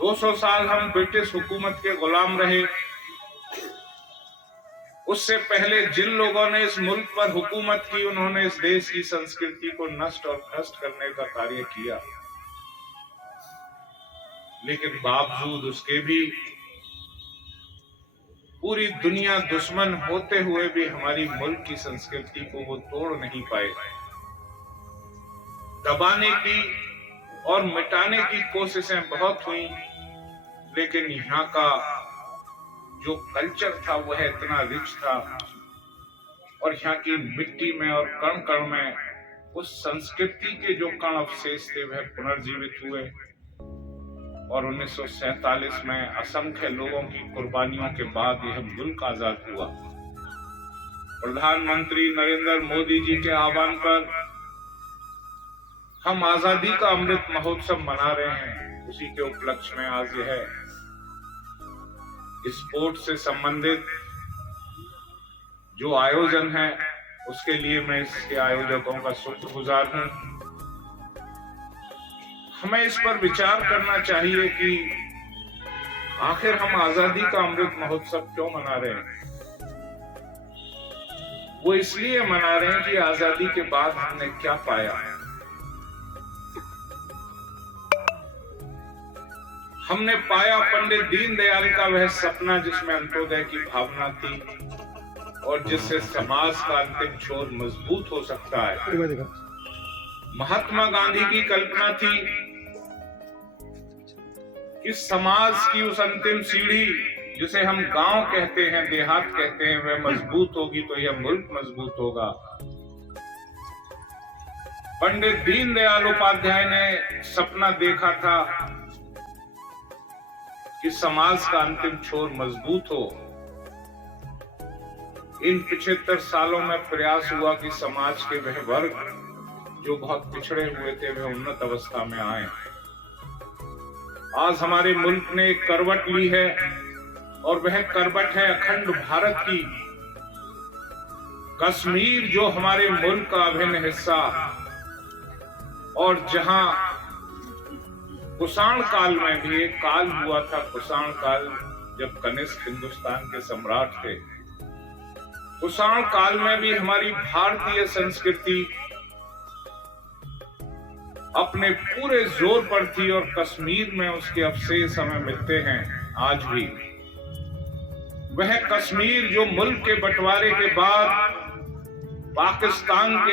200 साल हम ब्रिटिश हुकूमत के गुलाम रहे। उससे पहले जिन लोगों ने इस मुल्क पर हुकूमत की, उन्होंने इस देश की संस्कृति को नष्ट और भ्रष्ट करने का कार्य किया। लेकिन बावजूद उसके भी पूरी दुनिया दुश्मन होते हुए भी हमारी मुल्क की संस्कृति को वो तोड़ नहीं पाए। दबाने की और मिटाने की कोशिशें बहुत हुई, लेकिन यहाँ का जो कल्चर था वह इतना रिच था और यहाँ की मिट्टी में और कण कण में उस संस्कृति के जो कण अवशेष थे वह पुनर्जीवित हुए। और 1947 में असंख्य लोगों की कुर्बानियों के बाद यह मुल्क आजाद हुआ। प्रधानमंत्री नरेंद्र मोदी जी के आह्वान पर हम आजादी का अमृत महोत्सव मना रहे हैं। उसी के उपलक्ष्य में आज यह स्पोर्ट्स से संबंधित जो आयोजन है उसके लिए मैं इसके आयोजकों का शुक्रगुजार हूं। हमें इस पर विचार करना चाहिए कि आखिर हम आजादी का अमृत महोत्सव क्यों मना रहे हैं। वो इसलिए मना रहे हैं कि आजादी के बाद हमने क्या पाया। हमने पाया पंडित दीनदयाल का वह सपना जिसमें अंत्योदय की भावना थी और जिससे समाज का अंतिम छोर मजबूत हो सकता है। महात्मा गांधी की कल्पना थी कि समाज की उस अंतिम सीढ़ी जिसे हम गांव कहते हैं, देहात कहते हैं, वह मजबूत होगी तो यह मुल्क मजबूत होगा। पंडित दीनदयाल उपाध्याय ने सपना देखा था कि समाज का अंतिम छोर मजबूत हो। इन 75 सालों में प्रयास हुआ कि समाज के वह वर्ग जो बहुत पिछड़े हुए थे वह उन्नत अवस्था में आए। आज हमारे मुल्क ने एक करवट ली है और वह करवट है अखंड भारत की। कश्मीर जो हमारे मुल्क का अभिन्न हिस्सा और जहां कुषाण काल में भी एक काल हुआ था, कुषाण काल जब कनिष्क हिंदुस्तान के सम्राट थे, कुषाण काल में भी हमारी भारतीय संस्कृति अपने पूरे जोर पर थी और कश्मीर में उसके अवशेष हमें मिलते हैं आज भी। वह कश्मीर जो मुल्क के बंटवारे के बाद पाकिस्तान के